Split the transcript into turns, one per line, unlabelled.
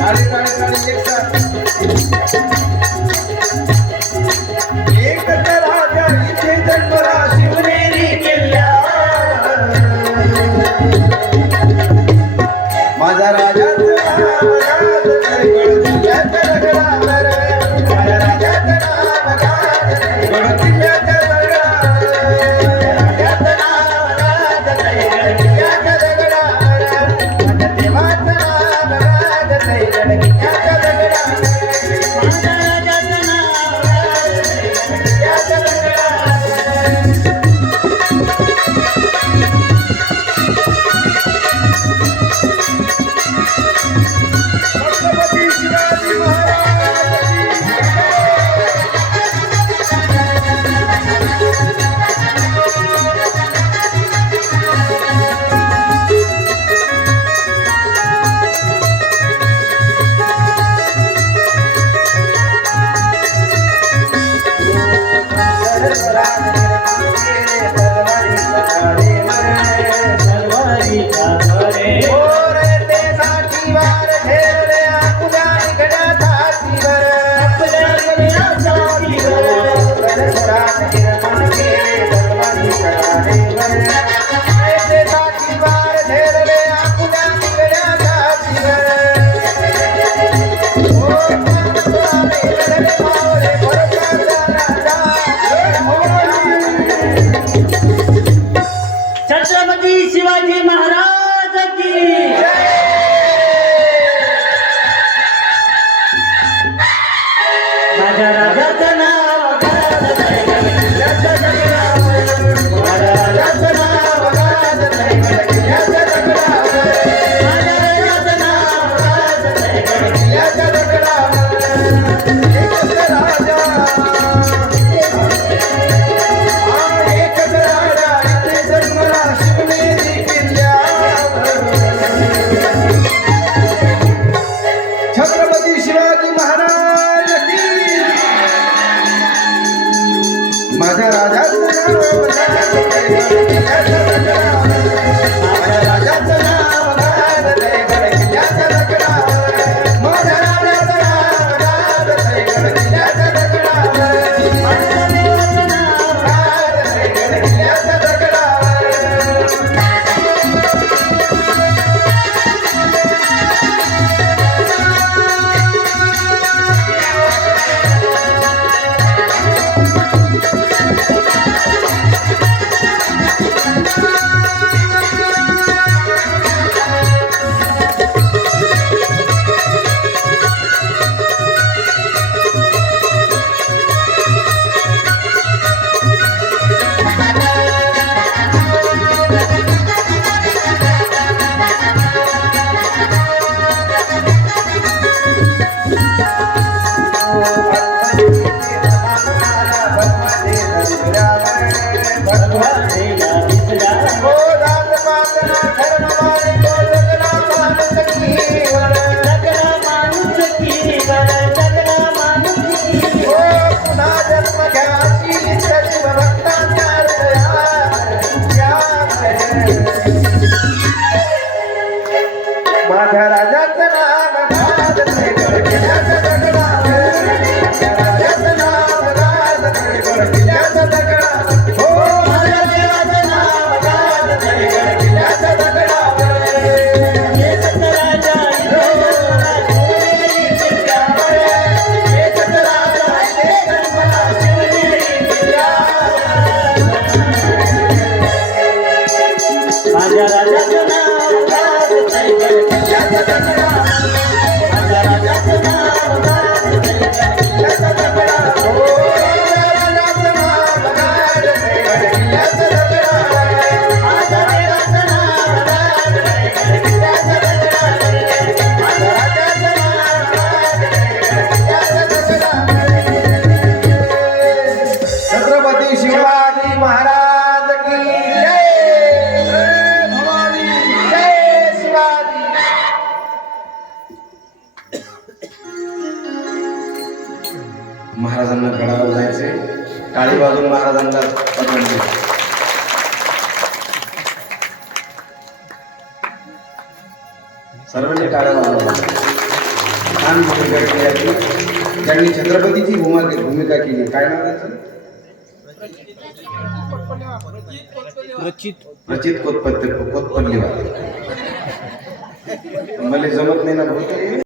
काली काली काली देखता माझ्या राजा राजा
राजा
महाराजांना गळा ओढायचे काळी बाजून महाराजांना पदवले सर्वांनी टाळ्या वाजवल्या. छान भूमिका केली आहे त्यांनी छत्रपतीची भूमिका केली. काय म्हणायचं
रचित
रचित कोतपत्य मला जमत नाही ना बोलतो